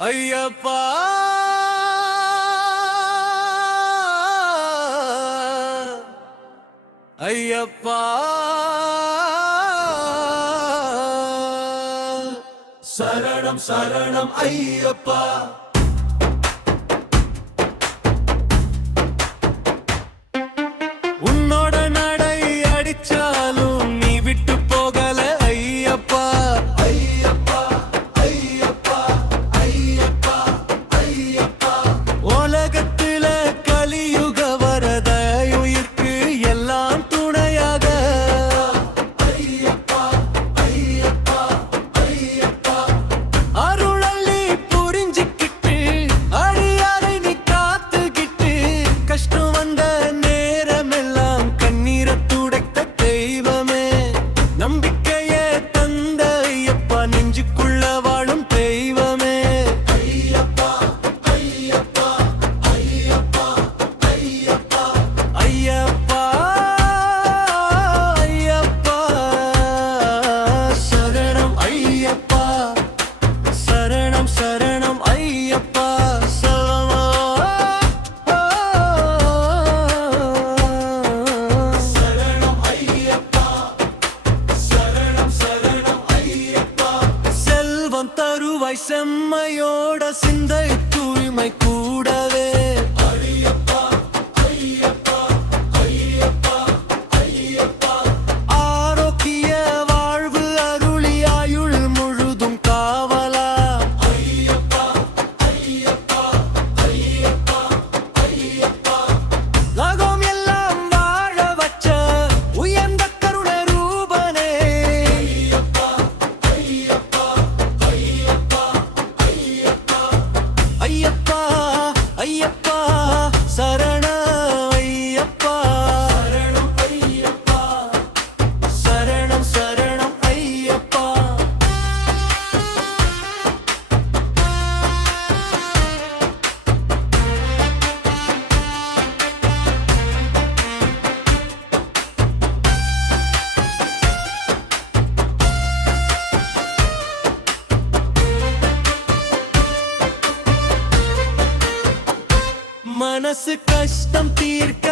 ஐயப்பா ஐயப்பா சரணம் சரணம் ஐயப்பா உன்னோட நடை அடிச்சாலும் நீ விட்டு போகல ஐயப்பா ஐயப்பா ஐயப்பா ஐயப்பா ஐயப்பா உலகத்துல கலியுக வரத உயிர்க்கு எல்லாம் துணையாக ஐயப்பா ஐயப்பா ஐயப்பா அருளள்ளி புரிஞ்சுக்கிட்டு அடியாரை நீ காத்துக்கிட்டு கஷ்டம் வந்த நேரமெல்லாம் கண்ணீரை துடைத்த தெய்வமே நம்பிக்கையே தந்த ஐயப்பா நெஞ்சுக்குள்ள வாழும் தெய்வமே ஐயப்பா ஐயப்பா ஐயப்பா ஐயப்பா ஐயப்பா ஐயப்பா சரணம் ஐயப்பா சரணம் சரணம் ஐயப்பா சரணம் ஐயப்பா சரணம் சரணம் ஐயப்பா செல்வம் தருவாய் செம்மையோட சிந்தை தூய்மை கூடவே ஐயப்பா ஐயப்பா ஐயப்பா ஐயப்பா ஆரோக்கிய வாழ்வு அருளி ஆயுள் முழுதும் காவலா ஐயப்பா ஐயப்பா ஐயப்பா ஐயப்பா லகம் எல்லாம் வாழ வச்ச உயர்ந்த கருண ரூபனே ஐயப்பா ஐயப்பா ஐயப்பா ஐயப்பா ஐயப்பா ஐயப்பா சரண ஐயப்பா சரணம் ஐயப்பா சரணம் சரணம் ஐயப்பா மனசு கஷ்டம் தீர்க்க